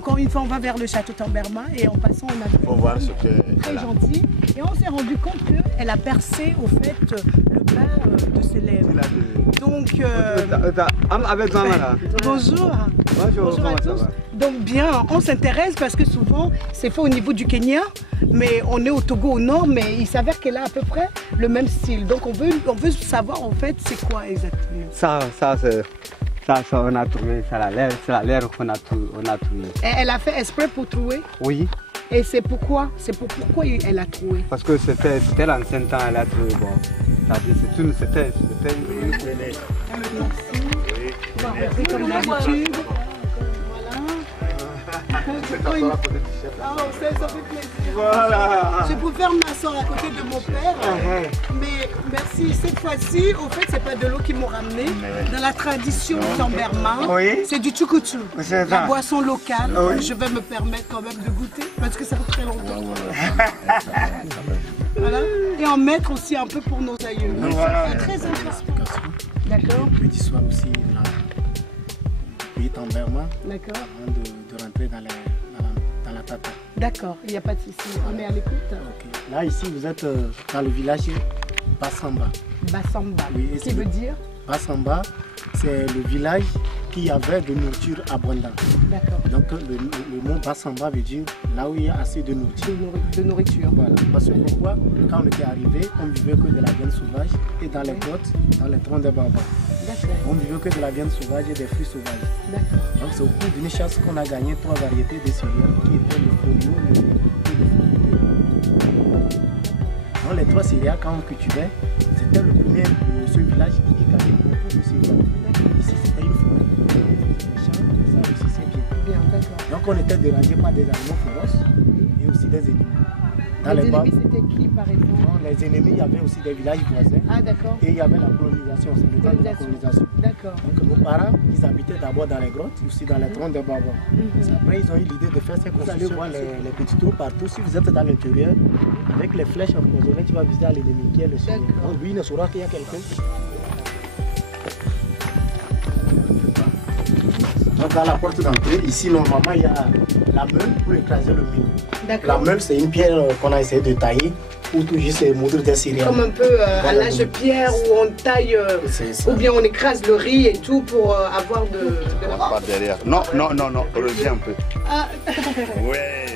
Encore une fois, on va vers le château Tamberma et en passant, on a vu Faut voir ce que très gentil. Et on s'est rendu compte qu'elle a percé au fait le bas de ses lèvres. Donc, bonjour. Bonjour à tous. Donc bien, on s'intéresse parce que souvent c'est fait au niveau du Kenya, mais on est au Togo au nord, mais il s'avère qu'elle a à peu près le même style. Donc on veut savoir en fait c'est quoi exactement. Ça on a trouvé, c'est la lèvre qu'on a trouvé. Et elle a fait exprès pour trouver? Oui. Et c'est pourquoi? Pourquoi elle a trouvé? Parce que c'était l'ancien temps, elle a trouvé. Bon, c'était une. On va rentrer comme d'habitude. Voilà. Ça fait plaisir. Voilà. Je préfère m'asseoir à côté de mon père. Mais merci. Cette fois-ci, au fait, c'est pas de l'eau qu'ils m'ont ramené. Dans la tradition Tamberma, c'est du tchoukoutchou. La boisson locale. Je vais me permettre quand même de goûter parce que ça fait très longtemps. Voilà. Et en mettre aussi un peu pour nos aïeux. C'est très important. D'accord. Petit soir aussi, pays Tamberma. D'accord. Avant de rentrer dans la tata. D'accord, il n'y a pas de souci. On est à l'écoute. Okay. Là, ici, vous êtes dans le village Bassamba. Bassamba, Oui, qui veut dire? Bassamba, c'est le village qui avait de nourriture abondante. D'accord. Donc, le mot Bassamba veut dire là où il y a assez de nourriture. De nourriture. Voilà. Parce que pourquoi, quand on était arrivé, on ne vivait que de la viande sauvage et dans les grottes, dans les troncs de baba. On ne vivait que de la viande sauvage et des fruits sauvages. Donc c'est au cours d'une chasse qu'on a gagné 3 variétés de céréales qui étaient le folio, le riz et le folio. Donc les 3 céréales, quand on cultivait, c'était le premier de ce village qui gagnait beaucoup de céréales. Ici c'était une forêt, des champs, ça aussi c'est bien. Donc on était dérangé par des animaux féroces et aussi des ennemis. Dans les ennemis c'était qui par exemple? Les ennemis, il y avait aussi des villages voisins. Ah d'accord. Et il y avait la colonisation, c'est le temps de la colonisation. D'accord. Donc nos parents, ils habitaient d'abord dans les grottes, aussi dans les troncs de baba. Après, ils ont eu l'idée de faire ces constructions. Vous allez voir les petits trous partout. Si vous êtes dans l'intérieur, avec les flèches empoisonnées, tu vas viser à l'ennemi qui est le ciel. Donc lui, il ne saura qu'il y a quelqu'un. Donc dans la porte d'entrée, ici normalement il y a la meule pour écraser le mur. La meule, c'est une pierre qu'on a essayé de tailler pour tout juste moudre des céréales. Comme un peu à l'âge de pierre où on taille ou bien on écrase le riz et tout pour avoir de la pas derrière. Non, reviens un peu. Ouais.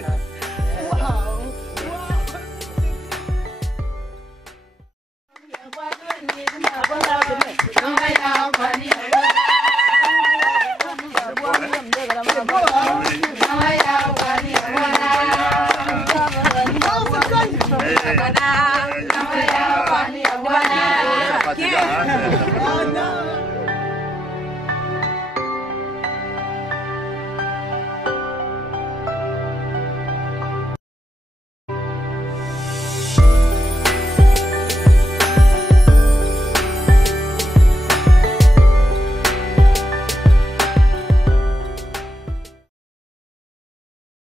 Yeah.